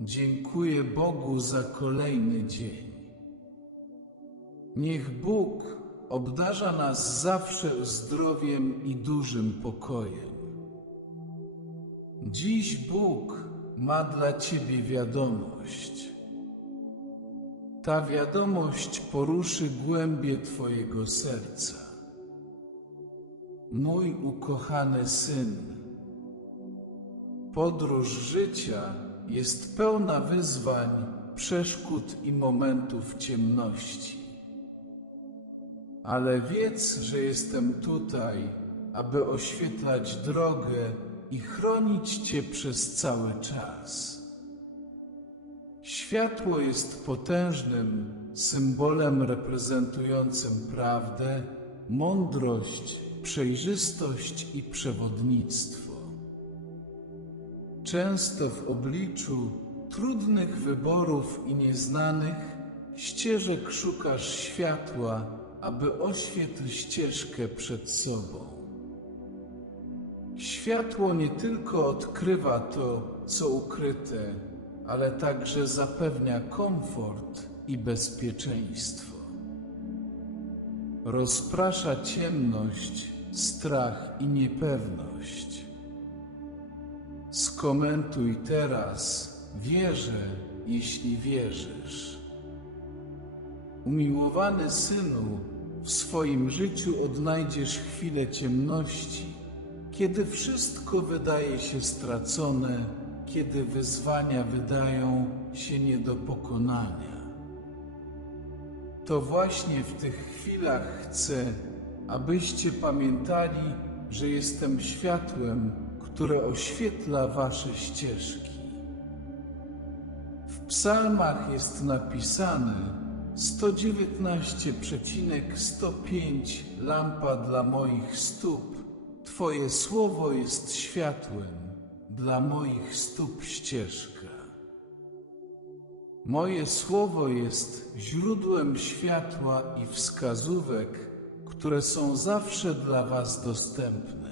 Dziękuję Bogu za kolejny dzień. Niech Bóg obdarza nas zawsze zdrowiem i dużym pokojem. Dziś Bóg ma dla Ciebie wiadomość. Ta wiadomość poruszy głębie Twojego serca. Mój ukochany syn, podróż życia jest pełna wyzwań, przeszkód i momentów ciemności. Ale wiedz, że jestem tutaj, aby oświetlać drogę i chronić Cię przez cały czas. Światło jest potężnym symbolem reprezentującym prawdę, mądrość, przejrzystość i przewodnictwo. Często w obliczu trudnych wyborów i nieznanych ścieżek szukasz światła, aby oświetl ścieżkę przed sobą. Światło nie tylko odkrywa to, co ukryte, ale także zapewnia komfort i bezpieczeństwo. Rozprasza ciemność, strach i niepewność. Skomentuj teraz, wierzę, jeśli wierzysz. Umiłowany synu, w swoim życiu odnajdziesz chwilę ciemności, kiedy wszystko wydaje się stracone, kiedy wyzwania wydają się nie do pokonania. To właśnie w tych chwilach chcę, abyście pamiętali, że jestem światłem, które oświetla wasze ścieżki. W psalmach jest napisane 119,105 lampa dla moich stóp. Twoje słowo jest światłem dla moich stóp ścieżka. Moje słowo jest źródłem światła i wskazówek, które są zawsze dla Was dostępne.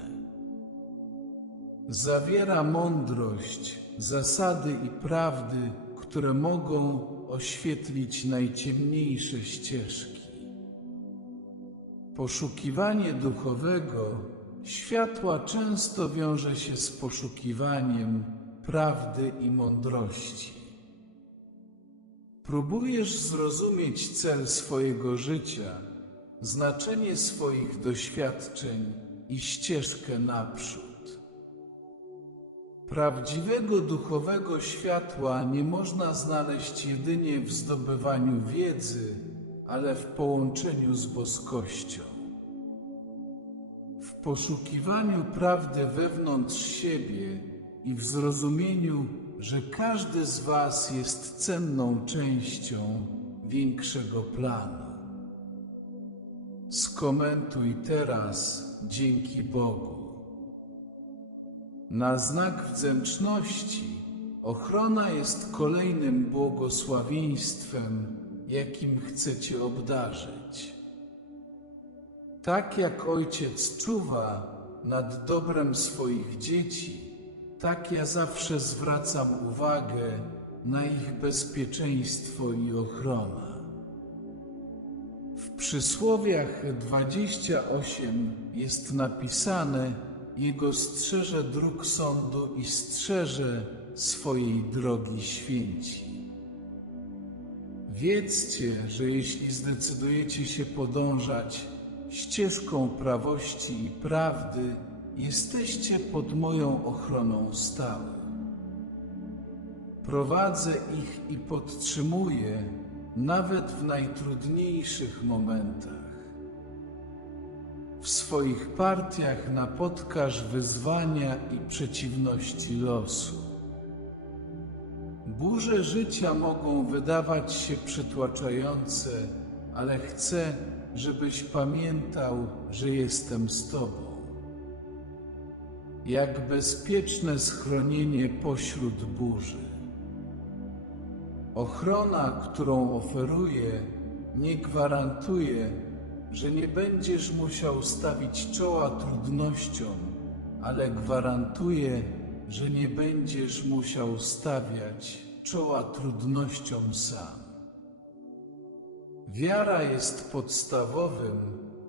Zawiera mądrość, zasady i prawdy, które mogą oświetlić najciemniejsze ścieżki. Poszukiwanie duchowego światła często wiąże się z poszukiwaniem prawdy i mądrości. Próbujesz zrozumieć cel swojego życia, znaczenie swoich doświadczeń i ścieżkę naprzód. Prawdziwego duchowego światła nie można znaleźć jedynie w zdobywaniu wiedzy, ale w połączeniu z boskością. W poszukiwaniu prawdy wewnątrz siebie i w zrozumieniu, że każdy z Was jest cenną częścią większego planu. Skomentuj teraz dzięki Bogu. Na znak wdzięczności ochrona jest kolejnym błogosławieństwem, jakim chcecie obdarzyć. Tak jak ojciec czuwa nad dobrem swoich dzieci, tak ja zawsze zwracam uwagę na ich bezpieczeństwo i ochronę. W przysłowiach 28 jest napisane: Jego strzeże dróg sądu i strzeże swojej drogi święci. Wiedzcie, że jeśli zdecydujecie się podążać ścieżką prawości i prawdy, jesteście pod moją ochroną stałe. Prowadzę ich i podtrzymuję nawet w najtrudniejszych momentach. W swoich partiach napotkasz wyzwania i przeciwności losu. Burze życia mogą wydawać się przytłaczające, ale chcę, żebyś pamiętał, że jestem z Tobą. Jak bezpieczne schronienie pośród burzy. Ochrona, którą oferuję, nie gwarantuje, że nie będziesz musiał stawić czoła trudnościom, ale gwarantuje, że nie będziesz musiał stawiać czoła trudnościom sam. Wiara jest podstawowym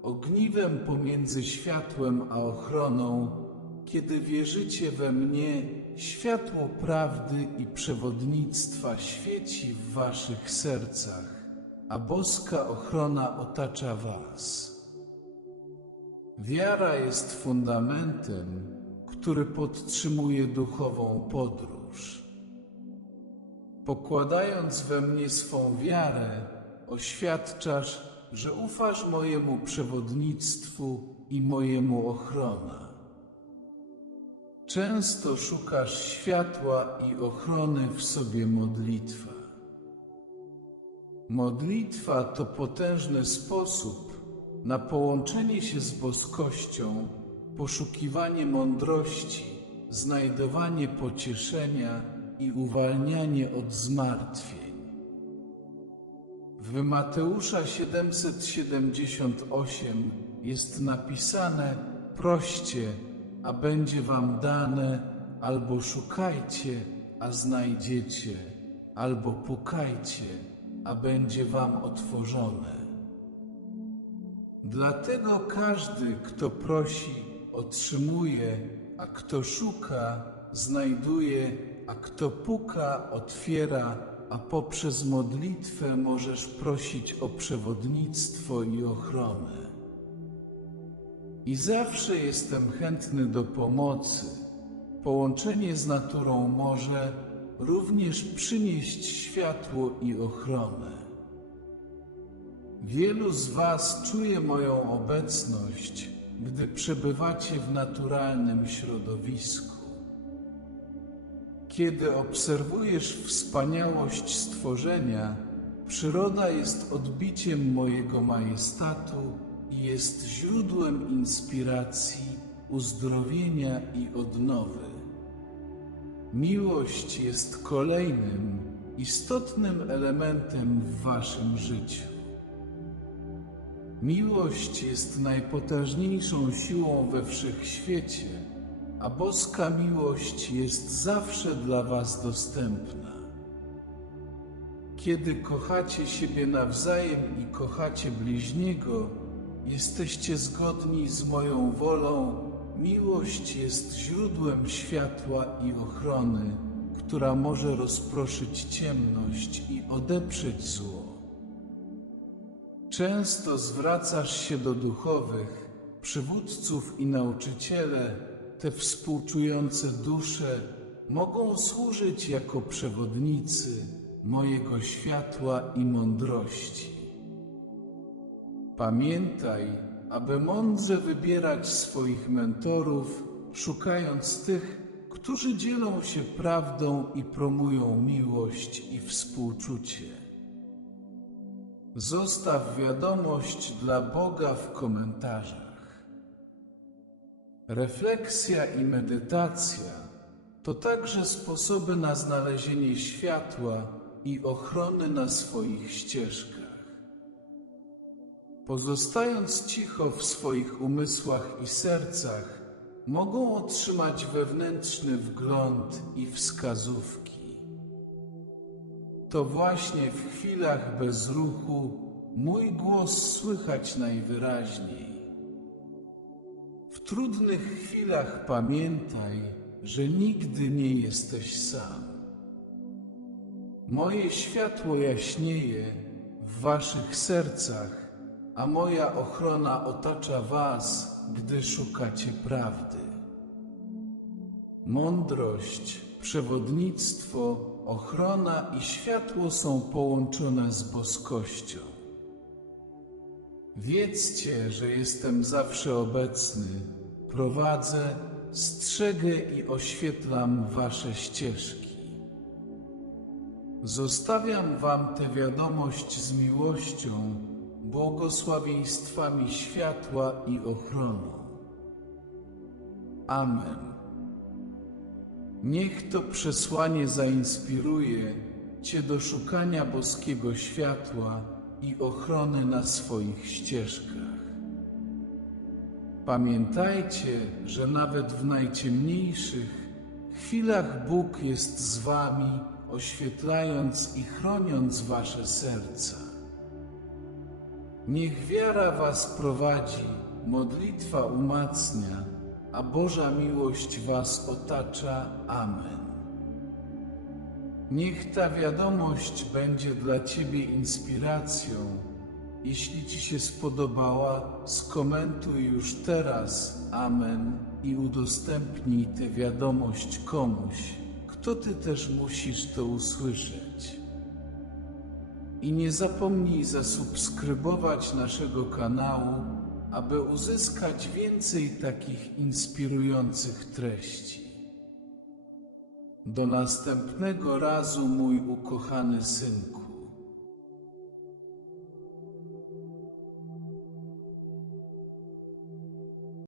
ogniwem pomiędzy światłem a ochroną. Kiedy wierzycie we mnie, światło prawdy i przewodnictwa świeci w waszych sercach, a boska ochrona otacza was. Wiara jest fundamentem, który podtrzymuje duchową podróż. Pokładając we mnie swą wiarę, oświadczasz, że ufasz mojemu przewodnictwu i mojemu ochrona. Często szukasz światła i ochrony w sobie modlitwa. Modlitwa to potężny sposób na połączenie się z boskością, poszukiwanie mądrości, znajdowanie pocieszenia i uwalnianie od zmartwień. W Mateusza 778 jest napisane: Proście, a będzie wam dane, albo szukajcie, a znajdziecie, albo pukajcie, a będzie wam otworzone. Dlatego każdy, kto prosi, otrzymuje, a kto szuka, znajduje, a kto puka, otwiera, a poprzez modlitwę możesz prosić o przewodnictwo i ochronę. I zawsze jestem chętny do pomocy. Połączenie z naturą może również przynieść światło i ochronę. Wielu z Was czuje moją obecność, gdy przebywacie w naturalnym środowisku. Kiedy obserwujesz wspaniałość stworzenia, przyroda jest odbiciem mojego majestatu i jest źródłem inspiracji, uzdrowienia i odnowy. Miłość jest kolejnym istotnym elementem w Waszym życiu. Miłość jest najpotężniejszą siłą we wszechświecie, a boska miłość jest zawsze dla Was dostępna. Kiedy kochacie siebie nawzajem i kochacie bliźniego, jesteście zgodni z moją wolą. Miłość jest źródłem światła i ochrony, która może rozproszyć ciemność i odeprzeć zło. Często zwracasz się do duchowych, przywódców i nauczyciele, te współczujące dusze mogą służyć jako przewodnicy mojego światła i mądrości. Pamiętaj, aby mądrze wybierać swoich mentorów, szukając tych, którzy dzielą się prawdą i promują miłość i współczucie. Zostaw wiadomość dla Boga w komentarzach. Refleksja i medytacja to także sposoby na znalezienie światła i ochrony na swoich ścieżkach. Pozostając cicho w swoich umysłach i sercach, mogą otrzymać wewnętrzny wgląd i wskazówki. To właśnie w chwilach bezruchu mój głos słychać najwyraźniej. W trudnych chwilach pamiętaj, że nigdy nie jesteś sam. Moje światło jaśnieje w waszych sercach, a moja ochrona otacza was, gdy szukacie prawdy. Mądrość, przewodnictwo, ochrona i światło są połączone z boskością. Wiedzcie, że jestem zawsze obecny, prowadzę, strzegę i oświetlam wasze ścieżki. Zostawiam wam tę wiadomość z miłością, błogosławieństwami światła i ochroną. Amen. Niech to przesłanie zainspiruje Cię do szukania boskiego światła i ochrony na swoich ścieżkach. Pamiętajcie, że nawet w najciemniejszych chwilach Bóg jest z wami, oświetlając i chroniąc wasze serca. Niech wiara was prowadzi, modlitwa umacnia, a Boża miłość was otacza. Amen. Niech ta wiadomość będzie dla Ciebie inspiracją. Jeśli Ci się spodobała, skomentuj już teraz. Amen. I udostępnij tę wiadomość komuś, kto Ty też musisz to usłyszeć. I nie zapomnij zasubskrybować naszego kanału, aby uzyskać więcej takich inspirujących treści. Do następnego razu, mój ukochany synku.